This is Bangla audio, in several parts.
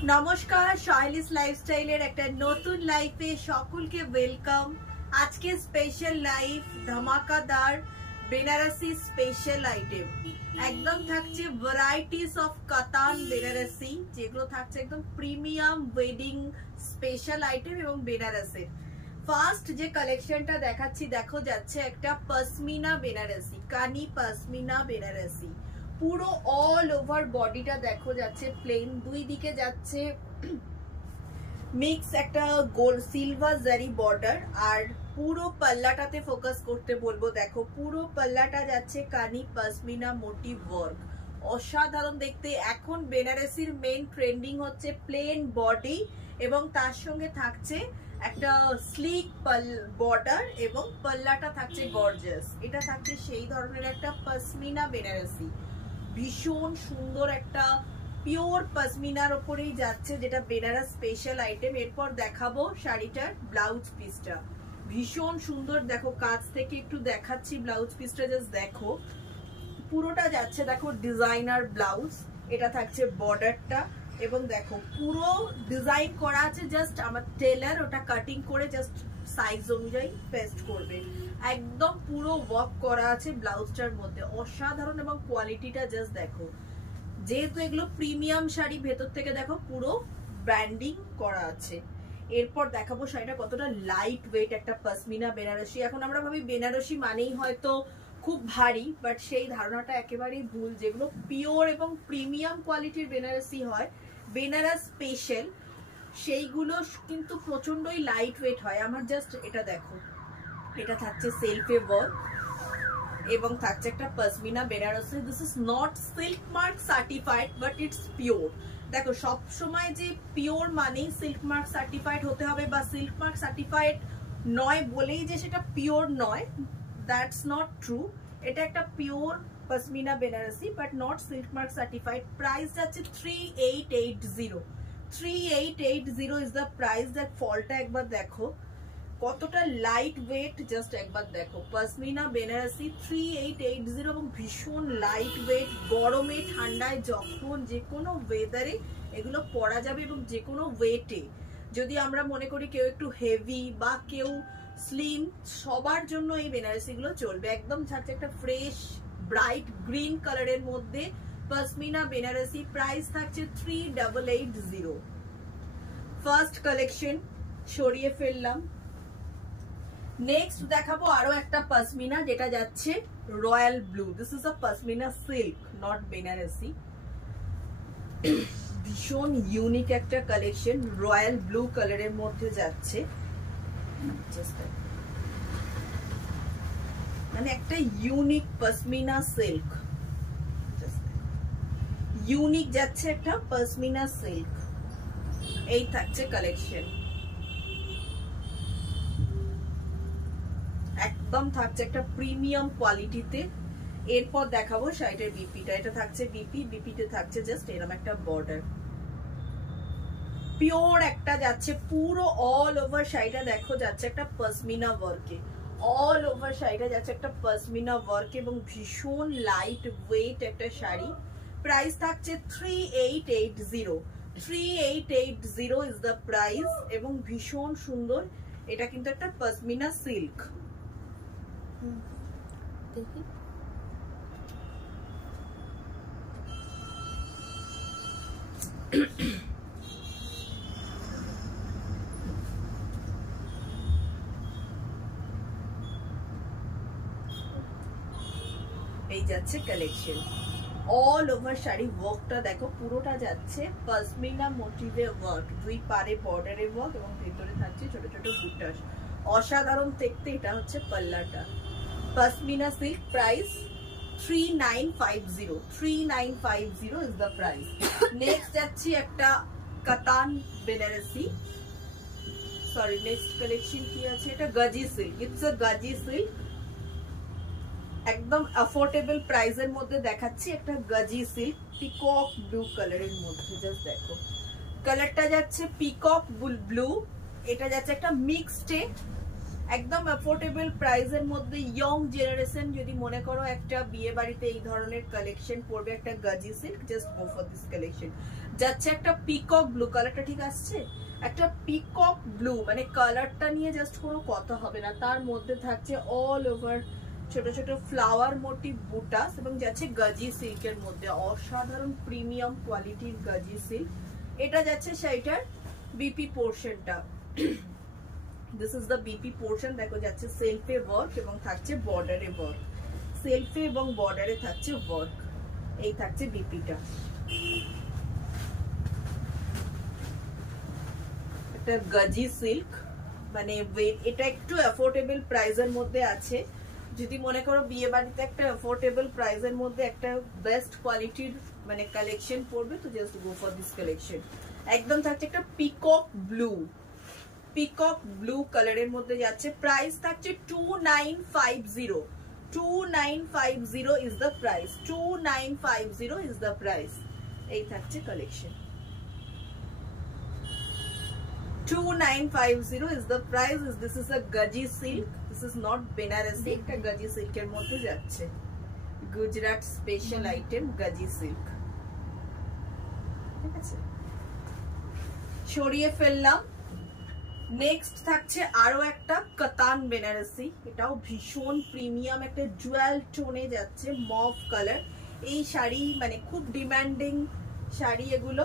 नमस्कार शाइलिस लाइफस्टाइलेर एक नतून लाइफे सकलके वेलकाम। आज के स्पेशल लाइफ धमाकादार बेनारसी स्पेशल आइटेम एकदम थाकছে ভ্যারাইটিস অফ কাতান বেনারসি, যেগুলো থাকছে একদম প্রিমিয়াম ওয়েডিং স্পেশাল আইটেম এবং বেনারসের ফার্স্ট যে কালেকশনটা দেখাচ্ছি দেখো যাচ্ছে একটা পশমিনা বেনারসি, কানি পশমিনা বেনারসি। পুরো অল ওভার বডিটা দেখো যাচ্ছে প্লেন, দুই দিকে যাচ্ছে মিক্স একটা গোল্ড সিলভার জারি বর্ডার, আর পুরো পাল্লাটাতে ফোকাস করতে বলবো। দেখো পুরো পাল্লাটা যাচ্ছে কানি পশমিনা মোটিভ ওয়ার্ক, অসাধারণ দেখতে। এখন বেনারসির মেইন ট্রেন্ডিং হচ্ছে প্লেন বডি এবং তার সঙ্গে থাকছে একটা স্লিক বর্ডার এবং পাল্লাটা থাকছে গর্জিয়াস। এটা থাকছে সেই ধরনের একটা পশমিনা বেনারসি, ভীষণ সুন্দর একটা পিওর পশমিনার উপরেই যাচ্ছে, যেটা বেনারস স্পেশাল আইটেম। এরপর দেখাবো শাড়িটার ব্লাউজ পিসটা, ভীষণ সুন্দর। দেখো কাছ থেকে একটু দেখাচ্ছি ব্লাউজ পিসটা, জাস্ট দেখো পুরোটা যাচ্ছে দেখো ডিজাইনার ব্লাউজ। এটা থাকছে বর্ডারটা এবং দেখো পুরো ডিজাইন করা আছে, জাস্ট আমার টেলার ওটা কাটিং করে জাস্ট সাইজ অনুযায়ী পেস্ট করবে। একদম পুরো ওয়ার্ক করা আছে ব্লাউজটার মধ্যে, অসাধারণ। এবং কোয়ালিটিটা জাস্ট দেখো, যেহেতু এগুলো প্রিমিয়াম শাড়ি, ভেতর থেকে দেখো পুরো ব্র্যান্ডিং করা আছে। এরপর দেখাবো শাড়িটা কতটা লাইট ওয়েট একটা পশমিনা বেনারসি। এখন আমরা ভাবি বেনারসি মানেই হয়তো খুব ভারী, বাট সেই ধারণাটা একেবারেই ভুল। যেগুলো পিওর এবং প্রিমিয়াম কোয়ালিটির বেনারসি হয়, বেনারস স্পেশাল, সেইগুলো কিন্তু প্রচন্ডই লাইট ওয়েট হয়। আমার জাস্ট এটা দেখো, এটা থাকছে সেলফে ওয়ার্ক এবং থাকছে একটা pashmina Banarasi. This is not silk mark certified but it's pure. দেখো সব সময় যে পিওর মানেই সিল্ক মার্ক সার্টিফাইড হতে হবে বা সিল্ক মার্ক সার্টিফাইড নয় বলেই যে সেটা পিওর নয়, দ্যাটস নট ট্রু। এটা একটা pure pashmina Banarasi but not silk mark certified. Price যাচ্ছে 3880। 3880 ইজ দ্য প্রাইস। দ্যাট ফলটা একবার দেখো কতটা লাইট ওয়েট, জাস্ট একবার দেখো পশমিনা বেনারসি 3880 এবং ভীষণ লাইট ওয়েট। গরমে ঠান্ডায় যখন যে কোনো ওয়েদারে এগুলো পরা যাবে এবং যে কোনো ওয়েটে। যদি আমরা মনে করি কেউ একটু হেভি বা কেউ স্লিম, সবার জন্য এই বেনারসিগুলো চলবে। একদম থাকছে একটা ফ্রেশ ব্রাইট গ্রিন কালারের মধ্যে পশমিনা বেনারসি। প্রাইস থাকছে 3880। ফার্স্ট কালেকশন সরিয়ে ফেললাম। নেক্সট দেখাবো আরো একটা পশমিনা, যেটা যাচ্ছে royal blue. This is a pashmina silk, not Banarasi. ভীষণ ইউনিক একটা কালেকশন, রয়্যাল ব্লু কালারের মধ্যে যাচ্ছে, মানে একটা ইউনিক পশমিনা সিল্ক, ইউনিক যাচ্ছে একটা পশমিনা সিল্ক। এই থাকছে কালেকশন, একদম থাকছে একটা প্রিমিয়াম কোয়ালিটিতে। এরপর দেখাবো শাড়িটার বিপিটা। এটা থাকছে বিপি, বিপিতে থাকছে জাস্ট এরকম একটা বর্ডার, পিওর একটা যাচ্ছে পুরো অল ওভার শাড়িটা দেখো যাচ্ছে একটা পশমিনা ওয়ার্কে। অল ওভার শাড়িটা যাচ্ছে একটা পশমিনা ওয়ার্ক এবং ভীষণ লাইট ওয়েট একটা শাড়ি। প্রাইস থাকছে 3880। 3880 ইজ দ্য প্রাইস এবং ভীষণ সুন্দর। এটা কিন্তু একটা পশমিনা সিল্ক। দেখি এই যাচ্ছে কালেকশন। অল ওভার শাড়ি ওয়ার্কটা দেখো, পুরোটা যাচ্ছে পশমিনা মোটিভে ওয়ার্ক, দুই পারে বর্ডারে ওয়ার্ক এবং ভেতরে থাকছে ছোট ছোট বুটাস। অসাধারণ দেখতে। এটা হচ্ছে পাল্লাটা, pashmina silk. Price 3950। 3950 is the price. Next যাচ্ছি একটা কাতান বেনারসি, সরি নেক্সট কালেকশন কি আছে, এটা Gazi silk. It's a Gazi silk, একদম অ্যাফোর্ডেবল প্রাইসের মধ্যে দেখাচ্ছি একটা গাজি সিল্ক, পিকক ব্লু কালারের মধ্যে। জাস্ট দেখো কালারটা যাচ্ছে পিকক ব্লু, এটা যাচ্ছে একটা মিক্সড একদম অ্যাফোর্ডেবল প্রাইসের মধ্যে ইয়ং জেনারেশন যদি মনে করো একটা বিয়ে বাড়িতে এই ধরনের কালেকশন পরবে, একটা Gazi silk, just go for this collection. যাচ্ছে একটা পিকক ব্লু, কালারটা ঠিক আসছে, একটা পিকক ব্লু, মানে কালারটা নিয়ে জাস্ট কোনো কথা হবে না। তার মধ্যে থাকছে অল ওভার ছোট ছোট ফ্লাওয়ার মোটিভ বুটাস এবং যাচ্ছে গাজি সিল্কের মধ্যে, অসাধারণ প্রিমিয়াম কোয়ালিটির গাজি সিল্ক। এটা যাচ্ছে শাড়িটার বিপি পোর্শনটা, this is the BP portion. দেখো যাচ্ছে সেলফে ওয়ার্ক এবং থাকছে বর্ডারে ওয়ার্ক, সেলফে এবং বর্ডারে থাকছে ওয়ার্ক। এই থাকছে বিপিটা। একটা গাজি সিল্ক, মানে এটা একটু অ্যাফোর্ডেবল প্রাইসের মধ্যে আছে। যদি মনে করো বিয়ে বাড়িতে একটা অ্যাফোর্ডেবল প্রাইসের মধ্যে একটা বেস্ট কোয়ালিটির মানে কালেকশন পড়বে, তো just go for this collection. একদম থাকছে একটা পিকক ব্লু, পিকক ব্লু কালারের মধ্যে যাচ্ছে। প্রাইস থাকছে 2950, 2950 is the price, 2950 is the price. এই থাকছে collection, 2950 is the price. This is a gaji silk, this is not Benarasi, একটা gaji silk এর মধ্যে যাচ্ছে, Gujarat special item gaji silk। ঠিক আছে, সরিয়ে ফেললাম। নেক্সট থাকছে আরো একটা কাতান বেনারসি, এটাও ভীষণ প্রিমিয়াম একটা জুয়েল টোনে যাচ্ছে, মভ কালার। এই শাড়ি মানে খুব ডিমান্ডিং শাড়ি এগুলো।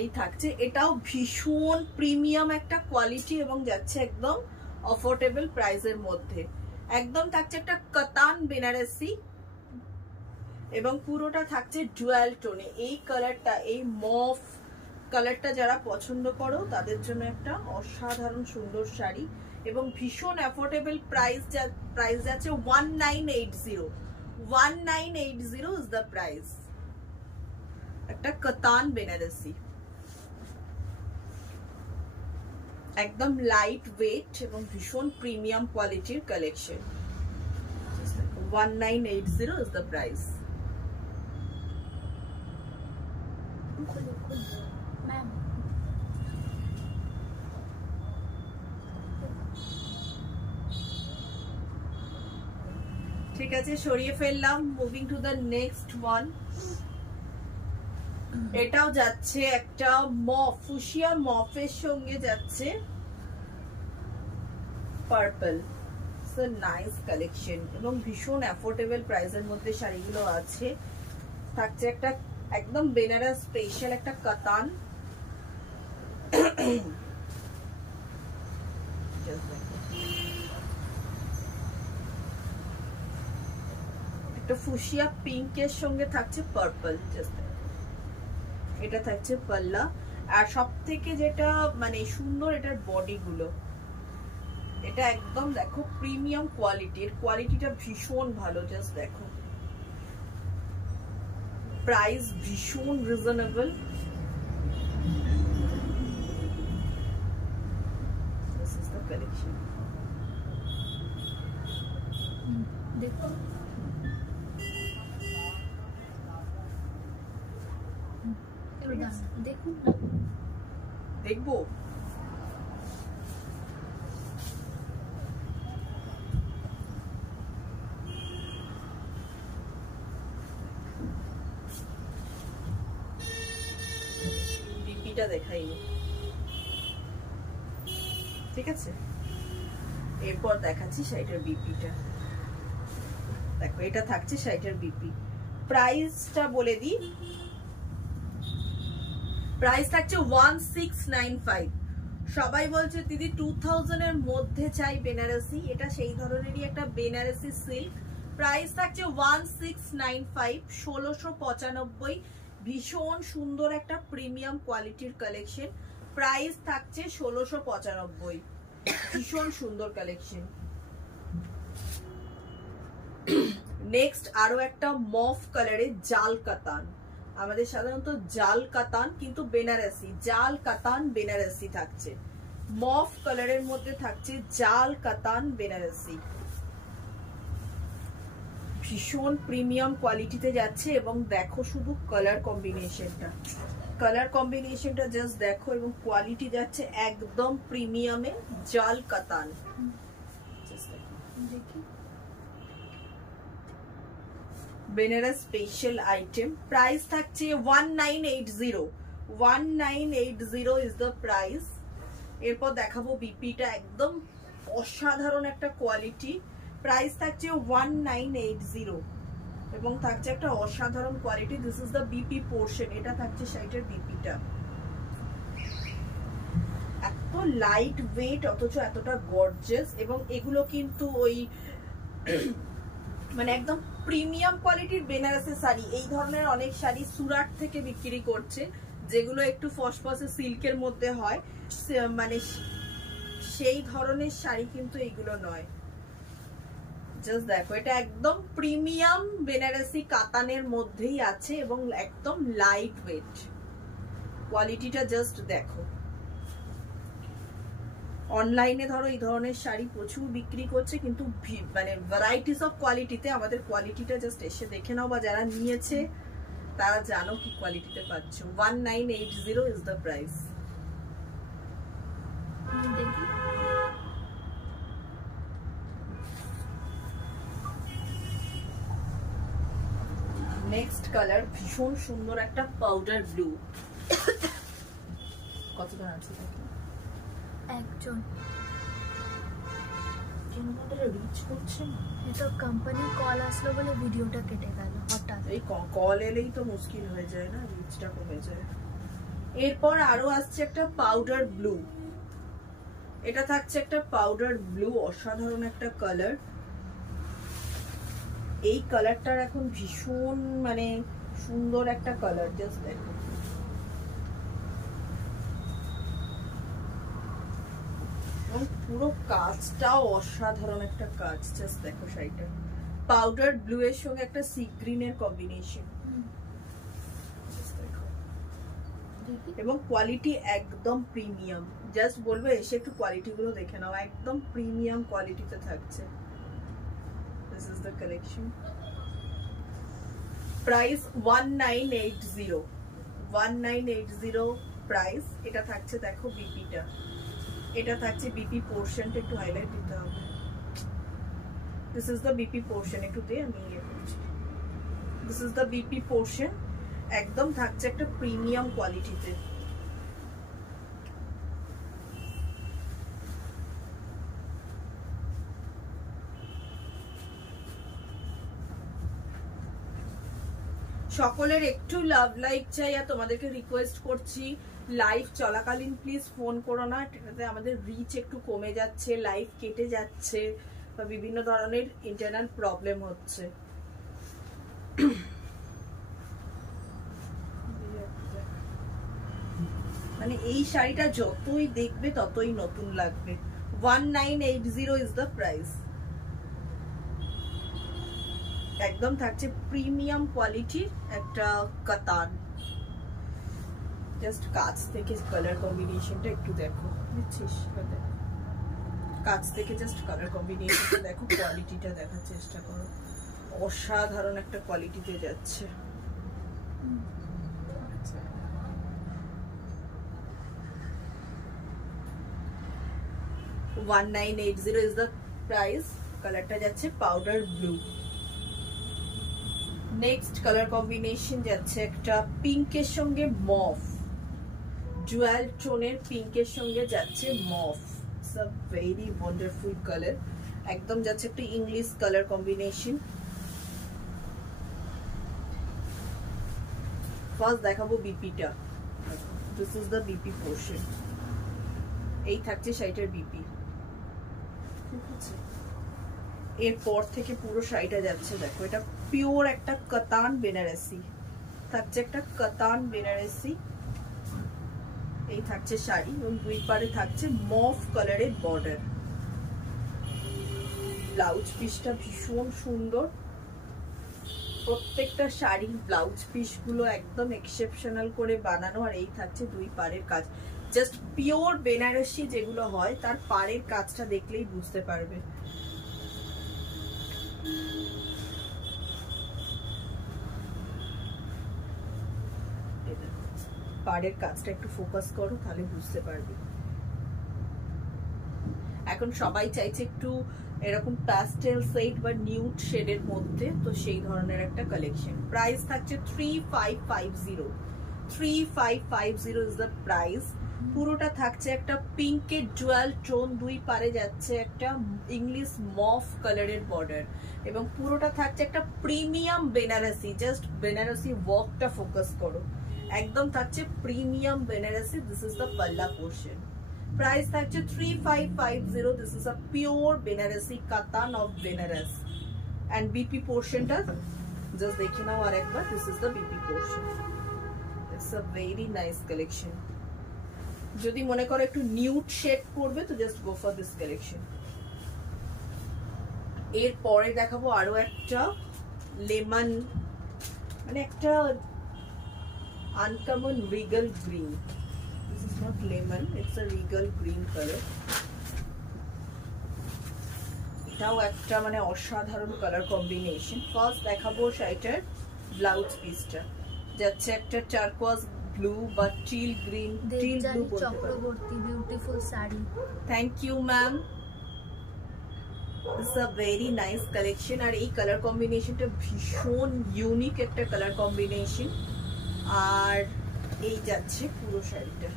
এই থাকছে, এটাও ভীষণ প্রিমিয়াম একটা কোয়ালিটি এবং যাচ্ছে একদম অফোর্ডেবল প্রাইসের মধ্যে। একদম থাকছে একটা কাতান বেনারসি এবং পুরোটা থাকছে ডুয়াল টোনে। এই কালারটা, এই মফ কালারটা যারা পছন্দ করো তাদের জন্য একটা অসাধারণ সুন্দর শাড়ি এবং ভীষণ অ্যাফোর্ডেবল প্রাইস। প্রাইস যাচ্ছে 1980, 1980 ইজ দ্য প্রাইস। একটা কাতান বেনারসি, একদম লাইট ওয়েট এবং ভীষণ প্রিমিয়াম কোয়ালিটির কালেকশন। 1980 is the price. ঠিক আছে, সরিয়ে ফেললাম। Moving to the next one. এটাও যাচ্ছে একটা মফ, ফুশিয়া মফের সঙ্গে যাচ্ছে পার্পল। সো নাইস কালেকশন এবং ভীষণ অ্যাফোর্ডেবল প্রাইসের মধ্যে শাড়িগুলো আছে। থাকছে একটা একদম বেনারস স্পেশাল একটা কাতান, একটা ফুশিয়া পিঙ্কের সঙ্গে থাকছে পার্পল। এটা থাকছে পাল্লা। আর সব থেকে যেটা মানে সুন্দর এটার বডি গুলো, এটা একদম দেখো প্রিমিয়াম কোয়ালিটির, কোয়ালিটিটা ভীষণ ভালো। জাস্ট দেখো, প্রাইস ভীষণ reasonable. This is the collection. দেখো দেখুন, দেখবো বিপিটা দেখাইনি, ঠিক আছে। এরপর দেখাচ্ছি শাড়িটার বিপিটা। দেখো এটা থাকছে শাড়িটার বিপি। প্রাইসটা বলে দিই, প্রাইস থাকছে 1695। সবাই বলছে দিদি 2000 এর মধ্যে চাই বেনারসি, এটা সেই ধরনেরই একটা বেনারসি সিল্ক। প্রাইস থাকছে 1695, 1695। ভীষণ সুন্দর একটা প্রিমিয়াম কোয়ালিটির কালেকশন। প্রাইস থাকছে 1695, ভীষণ সুন্দর কালেকশন। নেক্সট আরো একটা মফ কালারের জাল কাতান। আমাদের সাধারণত জাল কাতান, কিন্তু বেনারসি, জাল কাতান বেনারসি থাকছে। মফ কালারের মধ্যে থাকছে জাল কাতান বেনারসি। ভীষণ প্রিমিয়াম কোয়ালিটিতে যাচ্ছে এবং দেখো শুধু কালার কম্বিনেশনটা জাস্ট দেখো এবং কোয়ালিটি যাচ্ছে একদম প্রিমিয়ামে জাল কাতান। বেনারস স্পেশাল আইটেম, প্রাইস থাকছে 1980 ইজ দ্য প্রাইস। এরপর দেখাবো বিপিটা, একদম অসাধারণ একটা কোয়ালিটি, প্রাইস থাকছে 1980 এবং থাকছে একটা অসাধারণ quality. This is the BP portion, এটা থাকছে শাড়িটার বিপিটা। এত লাইট ওয়েট অথচ এতটা গর্জিয়াস, এবং এগুলো কিন্তু ওই মানে একদম প্রিমিয়াম কোয়ালিটির বেনারসের শাড়ি। এই ধরনের অনেক শাড়ি সুরাট থেকে বিক্রি করছে, যেগুলো একটু ফসফসে সিল্কের মধ্যে হয়, মানে সেই ধরনের শাড়ি কিন্তু এইগুলো নয়। জাস্ট দেখো, এটা একদম প্রিমিয়াম বেনারসি কাতানের মধ্যেই আছে এবং একদম লাইট ওয়েট, কোয়ালিটিটা জাস্ট দেখো। অনলাইনে ধরো এই ধরনের শাড়ি প্রচুর বিক্রি করছে, কিন্তু মানে ভ্যারাইটিস অফ কোয়ালিটিতে। আমাদের কোয়ালিটিটা জাস্ট এসে দেখে নাও, বা যারা নিয়েছে তারা জানো কি কোয়ালিটিতে পাচ্ছ। 1980 is the price. Next colour ভীষণ সুন্দর একটা পাউডার ব্লু। কতটা আছে একজন রিচ করছে না, এটা কোম্পানি কল আসলো বলে ভিডিওটা কেটে গেল হঠাৎ। এই কল এলেই তো মুশকিল হয়ে যায় না, রিচটা কমে যায়। এরপর আরো আসছে একটা পাউডার ব্লু, এটা থাকছে একটা পাউডার ব্লু, অসাধারণ একটা কালার। এই কালারটার এখন ভীষণ মানে সুন্দর একটা কালার, জাস্ট দেখো। এবং পুরো কাজটাও অসাধারণ একটা কাজ, জাস্ট দেখো শাড়িটা। পাউডার ব্লু এর সঙ্গে একটা সি গ্রিনের কম্বিনেশন, এবং কোয়ালিটি একদম প্রিমিয়াম। জাস্ট বলবো এসে একটু কোয়ালিটি গুলো দেখে নাও, একদম প্রিমিয়াম কোয়ালিটিতে থাকছে। This is the collection. Price 1980 price. এটা থাকছে দেখো বিপিটা, এটা থাকছে বিপি পোর্শনটা একটু হাইলাইট দিতে হবে। This is the BP portion, একটু দে আমি ইয়ে করছি। This is the BP portion, একদম থাকছে একটা প্রিমিয়াম কোয়ালিটিতে। সকলের একটু লাভ লাইক চাই, আর তোমাদেরকে রিকোয়েস্ট করছি লাইভ চলাকালীন প্লিজ ফোন করো না, এটাতে আমাদের রিচ একটু কমে যাচ্ছে, লাইভ কেটে যাচ্ছে, বা বিভিন্ন ধরনের ইন্টারনাল প্রবলেম হচ্ছে। মানে এই শাড়িটা যতই দেখবে ততই নতুন লাগবে। 1980 ইজ দ্য প্রাইস। একদম থাকছে প্রিমিয়াম কোয়ালিটির একটা কাতান। জাস্ট কাছ থেকে কালার কম্বিনেশনটা একটু দেখো, বুঝছিস? কাছ থেকে জাস্ট কালার কম্বিনেশনটা দেখো, কোয়ালিটিটা দেখার চেষ্টা করো, অসাধারণ একটা কোয়ালিটিতে যাচ্ছে। $1980 is the price। কালারটা যাচ্ছে powder blue. Next colour combination যাচ্ছে একটা পিঙ্কের সঙ্গে মফ, জুয়েল টোনের পিঙ্কের সঙ্গে যাচ্ছে মফ। It's a very wonderful colour, একদম যাচ্ছে একটা ইংলিশ কালার কম্বিনেশন। ফার্স্ট দেখাবো বিপিটা, this is the BP portion. এই থাকছে শাড়িটার বিপি, ঠিক আছে? এরপর থেকে পুরো শাড়িটা যাচ্ছে দেখো, এটা পিওর একটা কাতান বেনারসি, থাকছে একটা কাতান বেনারসি। এই থাকছে শাড়ি, এবং দুই পারে থাকছে মফ কালারের বর্ডার। ব্লাউজ পিসটা ভীষণ সুন্দর, প্রত্যেকটা শাড়ির ব্লাউজ পিস গুলো একদম এক্সেপশনাল করে বানানো, আর এই থাকছে দুই পাড়ের কাজ। জাস্ট পিওর বেনারসি যেগুলো হয় তার পাড়ের কাজটা দেখলেই বুঝতে পারবে। পাড়ের কাজটা একটু ফোকাস করো, তাহলে বুঝতে পারবে। এখন সবাই চাইছে একটু এরকম প্যাস্টেল শেড বা নিউড শেডের মধ্যে, তো সেই ধরনের একটা কালেকশন। প্রাইস থাকছে 3550। 3550 ইজ দ্য প্রাইস। পুরোটা থাকছে একটা পিঙ্কের জুয়েল টোন, দুই পারে যাচ্ছে একটা ইংলিশ মফ কালারের বর্ডার, এবং পুরোটা থাকছে একটা প্রিমিয়াম বেনারসি। জাস্ট বেনারসি ওয়ার্কটা ফোকাস করো, একদম থাকছে premium Banarasi. This is the পাল্লা পোর্শন। প্রাইস থাকছে 3550। This is a pure Banarasi katan of Banaras. And BP পোর্শনটা জাস্ট দেখে নাও আর একবার। This is the BP portion. It's a very nice collection. যদি মনে করো একটু নিউড শেড পড়বে, তো just go for this collection. এর পরে দেখাবো আরো একটা লেমন, মানে একটা uncommon regal green. This is not lemon, it's a Regal green colour. এটাও একটা মানে অসাধারণ কালার কম্বিনেশন। ফার্স্ট দেখাবো শাড়িটার ব্লাউজ পিসটা, যাচ্ছে একটা টার্কোয়াজ ব্লু বা teal green, teal blue Chakraborty beautiful sari. Thank you ma'am. It's a very nice collection আর এই কালার কম্বিনেশনটা ভীষণ ইউনিক একটা কালার কম্বিনেশন। আর এই যাচ্ছে পুরো শাড়িটা,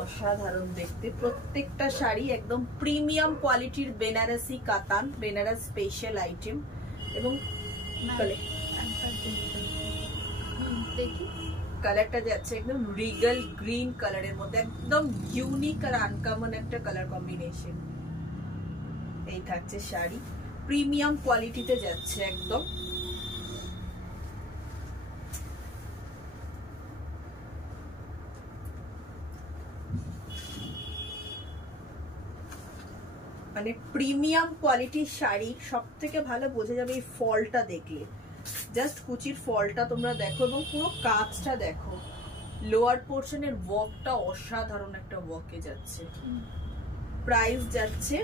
অসাধারণ দেখতে। প্রত্যেকটা শাড়ি একদম প্রিমিয়াম কোয়ালিটির বেনারসি কাতান, বেনারস স্পেশাল আইটেম। এবং দেখি কালারটা যাচ্ছে একদম রিগল গ্রিন কালারের মধ্যে, একদম ইউনিক আর আনকমন একটা কালার কম্বিনেশন। এই থাকছে শাড়ি, প্রিমিয়াম কোয়ালিটিতে যাচ্ছে একদম। মানে প্রিমিয়াম কোয়ালিটির শাড়ি সব থেকে ভালো বোঝা যাবে এই ফলটা দেখলে। জাস্ট কুচির ফলটা তোমরা দেখো এবং পুরো কাজটা দেখো। লোয়ার পোর্শনের ওয়ার্কটা অসাধারণ একটা ওয়ার্কে যাচ্ছে। প্রাইস যাচ্ছে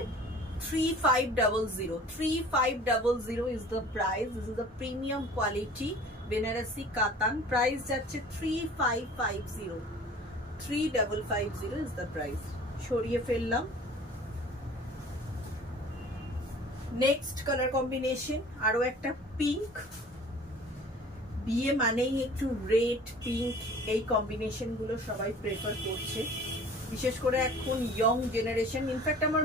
3500। 3500 is the price. This is the premium quality Benarasi Katan. Price যাচ্ছে 3550। 3550 is the price. সরিয়ে ফেললাম। নেক্সট কালার কম্বিনেশন আরো একটা পিঙ্ক। বিয়ে মানেই একটু রেড পিঙ্ক, এই কম্বিনেশন গুলো সবাই প্রেফার করছে, বিশেষ করে এখন ইয়ং জেনারেশন। ইনফ্যাক্ট আমার